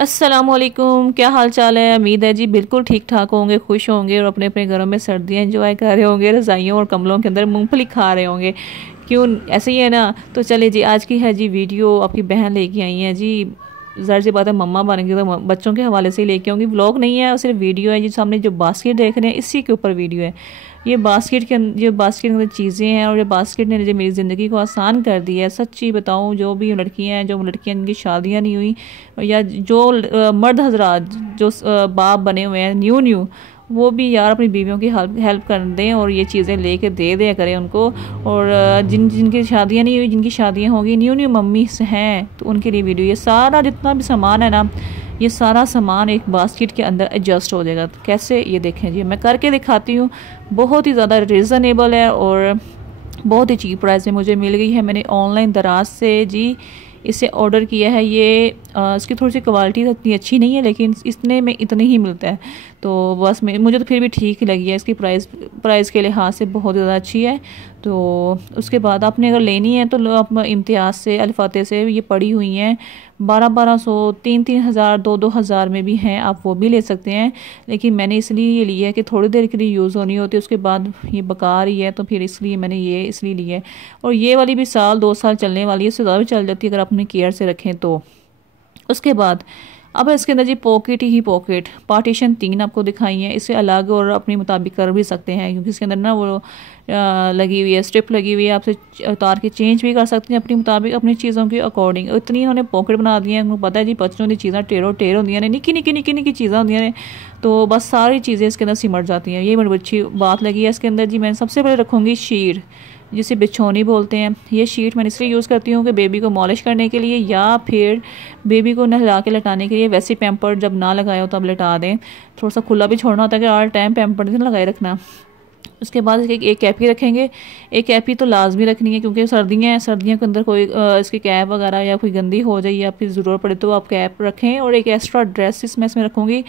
अस्सलामुअलैकुम, क्या हाल चाल है। उम्मीद है जी बिल्कुल ठीक ठाक होंगे, खुश होंगे और अपने अपने घरों में सर्दियाँ एंजॉय कर रहे होंगे, रज़ाइयों और कम्बलों के अंदर मूंगफली खा रहे होंगे। क्यों, ऐसे ही है ना। तो चले जी, आज की है जी वीडियो आपकी बहन लेके आई है जी। ज़ाहिर सी बात है, मम्मा बनेंगी तो बच्चों के हवाले से ही लेके आऊँगी। व्लॉग नहीं है और सिर्फ वीडियो है जी। सामने जो बास्केट देख रहे हैं इसी के ऊपर वीडियो है। ये बास्केट के अंदर, जो बास्केट के अंदर चीज़ें हैं और ये बास्केट ने जो मेरी ज़िंदगी को आसान कर दिया है। सच्ची बताऊँ, जो भी लड़कियां हैं, जो लड़कियां जिनकी शादियां नहीं हुई, या जो मर्द हजरात जो बाप बने हुए हैं न्यू न्यू, वो भी यार अपनी बीवियों की हेल्प कर दें और ये चीज़ें लेके दे दिया करें उनको। और जिनकी शादियां नहीं हुई, जिनकी शादियां होगी, न्यू न्यू मम्मी हैं, तो उनके लिए वीडियो। ये सारा जितना भी सामान है ना, ये सारा सामान एक बास्केट के अंदर एडजस्ट हो जाएगा। कैसे, ये देखें जी, मैं करके दिखाती हूँ। बहुत ही ज़्यादा रिजनेबल है और बहुत ही चीप प्राइस में मुझे मिल गई है। मैंने ऑनलाइन दराज से जी इसे ऑर्डर किया है। ये इसकी थोड़ी सी क्वालिटी इतनी अच्छी नहीं है, लेकिन इतने में इतने ही मिलता है। तो बस मुझे तो फिर भी ठीक ही लगी है। इसकी प्राइस के लिहाज से बहुत ज़्यादा अच्छी है। तो उसके बाद आपने अगर लेनी है तो आप इम्तियाज़ से, अल्फाते से ये पड़ी हुई हैं। 1200, 3000, 2000 में भी हैं, आप वो भी ले सकते हैं। लेकिन मैंने इसलिए ये लिया है कि थोड़ी देर के लिए यूज़ होनी होती है, उसके बाद ये बेकार ही है, तो फिर इसलिए मैंने ये इसलिए लिया है। और ये वाली भी 1-2 साल चलने वाली है, इससे ज़्यादा भी चल जाती है अगर अपने केयर से रखें तो। उसके बाद अब इसके अंदर जी पॉकेट ही पॉकेट, पार्टीशन 3 आपको दिखाई है। इसे अलग और अपने मुताबिक कर भी सकते हैं, क्योंकि इसके अंदर ना वो लगी हुई है, स्ट्रिप लगी हुई है। आपसे उतार के चेंज भी कर सकते हैं अपने मुताबिक, अपनी चीज़ों के अकॉर्डिंग। इतनी इन्होंने पॉकेट बना दी है। उनको पता है जी बच्चों की चीज़ें टेढ़ो टेढ़ होंगी ने, निक्की निक्की निक्की निक्की चीज़ें होंगी ने, तो बस सारी चीज़ें इसके अंदर सिमट जाती हैं। ये बड़ी अच्छी बात लगी है इसके अंदर जी। मैं सबसे पहले रखूँगी शीट, जिसे बिछौनी बोलते हैं। ये शीट मैं इसलिए यूज़ करती हूँ कि बेबी को मॉलिश करने के लिए, या फिर बेबी को नहला के लटाने के लिए। वैसे पैम्पर जब ना लगाए हो तब लटा दें। थोड़ा सा खुला भी छोड़ना होता है कि ऑल टाइम पैम्पर नहीं लगाए रखना। उसके बाद एक कैप ही रखेंगे। एक कैप ही तो लाजमी रखनी है, क्योंकि सर्दियाँ हैं, सर्दियों के अंदर कोई इसकी कैप वगैरह या कोई गंदी हो जाए या फिर ज़रूरत पड़े तो आप कैप रखें। और एक एक्स्ट्रा ड्रेस इसमें रखूँगी।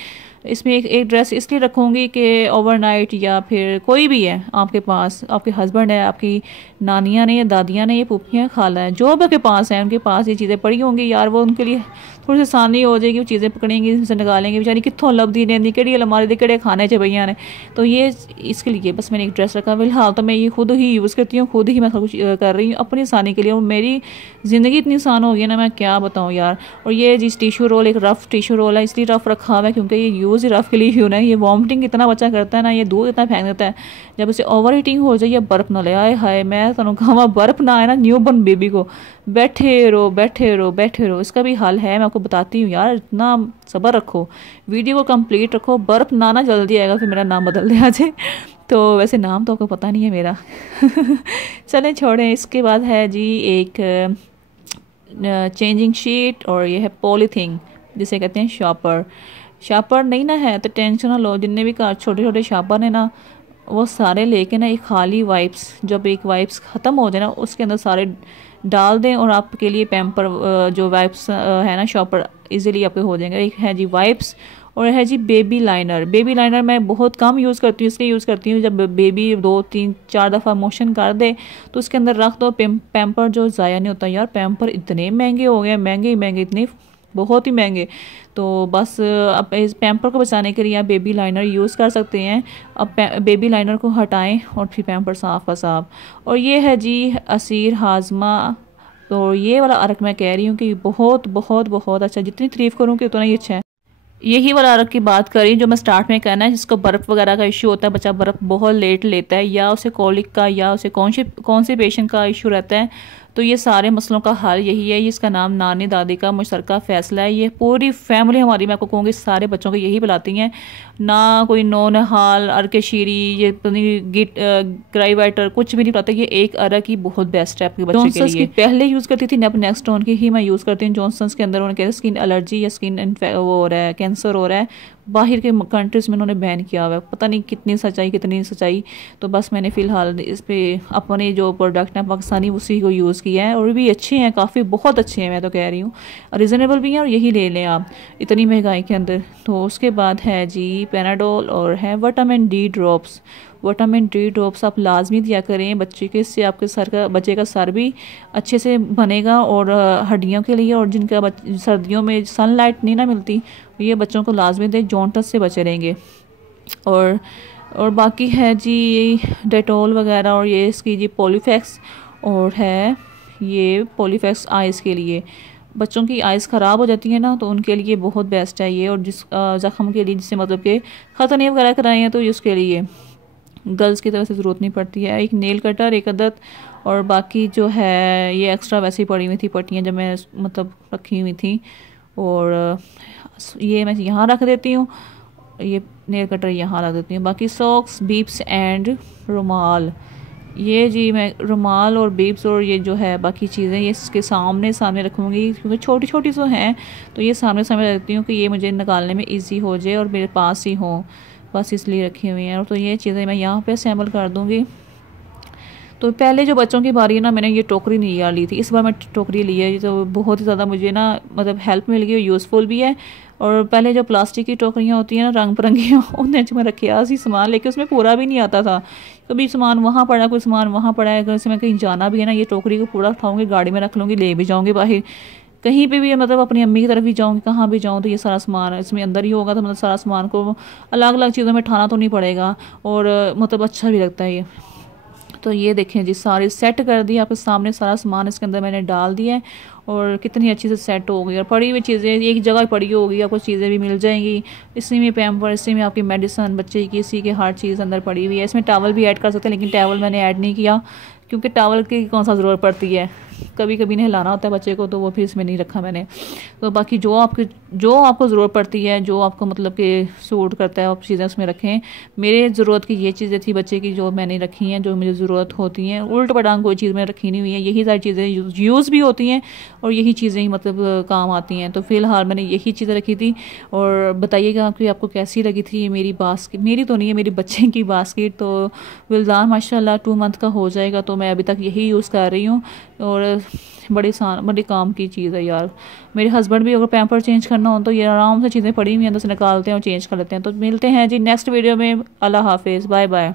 इसमें एक ड्रेस इसलिए रखूँगी कि ओवरनाइट या फिर कोई भी है आपके पास, आपके हस्बैंड है, आपकी नानियाँ ने या दादियाँ ने या पुप्पियाँ खाला है, जो भी आपके पास है, उनके पास ये चीज़ें पड़ी होंगी यार, वो उनके लिए थोड़ी सी आसानी हो जाएगी। वो चीज़ें पकड़ेंगी, उसे निकालेंगे, बेचारी कितों लभदी ने, कि अलमारी दे कि खाने च भैया ने। तो ये इसके लिए बस मैंने एक ड्रेस रखा। फिलहाल तो मैं ये खुद ही यूज़ करती हूँ, खुद ही मैं सब कुछ कर रही हूँ अपनी आसानी के लिए। और मेरी ज़िंदगी इतनी आसान हो गई ना, मैं क्या बताऊँ यार। और ये जिस टिशू रोल, एक रफ़ टिशू रोल है, इसलिए रफ़ रखा हुआ है क्योंकि ये यूज़ ही रफ़ के लिए ही होना है। ये वॉमिटिंग इतना बच्चा करता है ना, ये दूध इतना फेंक देता है। जब इसे ओवर हीटिंग हो जाए या बर्फ़ ना ले आए, हाय मैं तुम कहा बर्फ़ ना आए ना, न्यू बॉर्न बेबी को बैठे रहो बैठे रहो बैठे रहो। इसका भी हल है, मैं आपको बताती हूँ यार। इतना सब्र रखो, वीडियो को कंप्लीट रखो। बर्फ़ ना ना जल्दी आएगा, फिर मेरा नाम बदल दिया जाए। तो वैसे नाम तो आपको पता नहीं है मेरा। चलें छोड़ें। इसके बाद है जी एक चेंजिंग शीट, और ये है पॉलीथीन, जिसे कहते हैं शॉपर। शॉपर नहीं ना है तो टेंशन ना लो। जितने भी छोटे छोटे शॉपर हैं ना, वो सारे लेके ना एक खाली वाइप्स, जब एक वाइप्स ख़त्म हो जाए ना, उसके अंदर सारे डाल दें और आपके लिए पैम्पर जो वाइप्स है ना, शॉपर इजीली आपके हो जाएंगे। एक है जी वाइप्स, और है जी बेबी लाइनर। बेबी लाइनर मैं बहुत कम यूज़ करती हूँ, इसलिए यूज़ करती हूँ जब बेबी 2-3-4 दफ़ा मोशन कर दे तो उसके अंदर रख दो। पैम्पर जो ज़ाया नहीं होता यार। पैम्पर इतने महंगे हो गए, महंगे महंगे, इतने बहुत ही महंगे। तो बस अब इस पैम्पर को बचाने के लिए आप बेबी लाइनर यूज़ कर सकते हैं। अब बेबी लाइनर को हटाएं और फिर पैम्पर साफ़ का साफ। और ये है जी असीर हाजमा। तो ये वाला अर्क मैं कह रही हूँ कि बहुत बहुत बहुत अच्छा, जितनी तारीफ़ करूँ उतना ही अच्छा है। यही वाला अर्क की बात करी जो मैं स्टार्ट में कहना है, जिसको बर्फ़ वगैरह का इशू होता है, बच्चा बर्फ़ बहुत लेट लेता है, या उसे कॉलिक का या उसे कौन से पेशेंट का इशू रहता है। तो ये सारे मसलों का हल यही है। इसका नाम नानी दादी का मुश्तरका फ़ैसला है। ये पूरी फैमिली हमारी, मैं आपको कहूँगी सारे बच्चों को यही बुलाती हैं ना। कोई नौनहाल, अर्क शीरी, ये गिट ग्राइवाइटर कुछ भी नहीं बुलाते। ये एक अर्क ही बहुत बेस्ट है आपके बच्चे के लिए। पहले यूज़ करती थी, अब नेक्स्ट टोन की ही मैं यूज़ करती हूँ। जॉनसन्स के अंदर उन्होंने स्किन एलर्जी या स्किन वो हो रहा है, कैंसर हो रहा है। बाहर के कंट्रीज़ में उन्होंने बैन किया हुआ है, पता नहीं कितनी सच्चाई कितनी सच्चाई। तो बस मैंने फ़िलहाल इस पर अपने जो प्रोडक्ट हैं पाकिस्तानी उसी को यूज़ यूज़ किया है और भी अच्छे हैं, काफ़ी बहुत अच्छे हैं, मैं तो कह रही हूँ, रिजनेबल भी हैं और यही ले लें आप इतनी महंगाई के अंदर। तो उसके बाद है जी पैनाडोल और है vitamin D drops. Vitamin D drops आप लाजमी दिया करें बच्चे के, इससे आपके बच्चे का सर भी अच्छे से बनेगा और हड्डियों के लिए, और जिनका सर्दियों में सनलाइट नहीं ना मिलती, ये बच्चों को लाजमी दें, जॉन्टस से बचे रहेंगे। और बाकी है जी डेटॉल वगैरह, और ये इसकी जी पॉलीफैक्स, और है ये पॉलीफैक्स आइज़ के लिए, बच्चों की आइज़ ख़राब हो जाती है ना, तो उनके लिए बहुत बेस्ट है ये। और जिस ज़ख़म के लिए, जिससे मतलब कि ख़तने वगैरह कराए हैं, तो उसके लिए गर्ल्स की तरफ से ज़रूरत नहीं पड़ती है। एक नेल कटर, एक अदद, और बाकी जो है ये एक्स्ट्रा वैसे ही पड़ी हुई थी पट्टियाँ, जब मैं मतलब रखी हुई थी, और ये मैं यहाँ रख देती हूँ, ये नेल कटर यहाँ रख देती हूँ। बाकी सॉक्स, बीप्स एंड रुमाल, ये जी मैं रुमाल और बीप्स और ये जो है बाकी चीज़ें ये इसके सामने रखूँगी, क्योंकि छोटी छोटी तो हैं, तो ये सामने रखती हूँ कि ये मुझे निकालने में इजी हो जाए और मेरे पास ही हो, बस इसलिए रखी हुई हैं। और तो ये चीज़ें मैं यहाँ पे असेंबल कर दूँगी। तो पहले जो बच्चों की बारी है ना, मैंने ये टोकरी नहीं ली थी, इस बार मैं टोकरी ली है, तो बहुत ही ज़्यादा मुझे ना मतलब हेल्प मिल गई, यूज़फुल भी है। और पहले जो प्लास्टिक की टोकरियाँ होती हैं ना रंग बिरंगी, उनमें मैं रखा सी सामान, लेकिन उसमें पूरा भी नहीं आता था, कभी सामान वहाँ पड़ा, कोई सामान वहाँ पड़ा है, अगर से मैं कहीं जाना भी है ना, ये टोकरी को पूरा उठाऊँगी, गाड़ी में रख लूँगी, ले भी जाऊँगी बाहर, कहीं पे भी मतलब अपनी अम्मी की तरफ भी जाऊँगी, कहाँ भी जाऊँ, तो ये सारा सामान इसमें अंदर ही होगा, तो मतलब सारा सामान को अलग अलग चीज़ों में उठाना तो नहीं पड़ेगा, और मतलब अच्छा भी लगता है ये। तो ये देखें जी, सारी सेट कर दी आपके सामने, सारा सामान इसके अंदर मैंने डाल दिया है, और कितनी अच्छी से सेट हो गई। और पड़ी हुई चीज़ें एक जगह पड़ी होगी, आपको चीज़ें भी मिल जाएंगी, इसी में पैम्पर, इसी में आपकी मेडिसन, बच्चे की इसी के हर चीज़ अंदर पड़ी हुई है। इसमें टॉवल भी ऐड कर सकते हैं, लेकिन टॉवल मैंने ऐड नहीं किया, क्योंकि टॉवल की कौन सा ज़रूरत पड़ती है, कभी कभी नहलाना होता है बच्चे को, तो वो फिर इसमें नहीं रखा मैंने। तो बाकी जो आपको ज़रूरत पड़ती है, जो आपको मतलब कि सूट करता है, आप चीज़ें उसमें रखें। मेरे ज़रूरत की ये चीज़ें थी बच्चे की, जो मैंने रखी हैं, जो मुझे ज़रूरत होती हैं, उल्ट पटांग कोई चीज़ मैंने रखी नहीं हुई है, यही सारी चीज़ें यूज़ भी होती हैं और यही चीज़ें ही मतलब काम आती हैं। तो फ़िलहाल मैंने यही चीज़ें रखी थी, और बताइएगा कि आपको कैसी लगी थी मेरी बास्केट, मेरी तो नहीं है, मेरी बच्चे की बास्केट। तो विल्दान माशाल्लाह 2 मंथ का हो जाएगा, तो मैं अभी तक यही यूज़ कर रही हूँ, और बड़ी काम की चीज़ है यार। मेरे हस्बैंड भी अगर पैम्पर चेंज करना हो, तो ये आराम से चीज़ें पड़ी हुई हैं, अंदर से निकालते हैं और चेंज कर लेते हैं। तो मिलते हैं जी नेक्स्ट वीडियो में, अल्लाह हाफिज़, बाय बाय।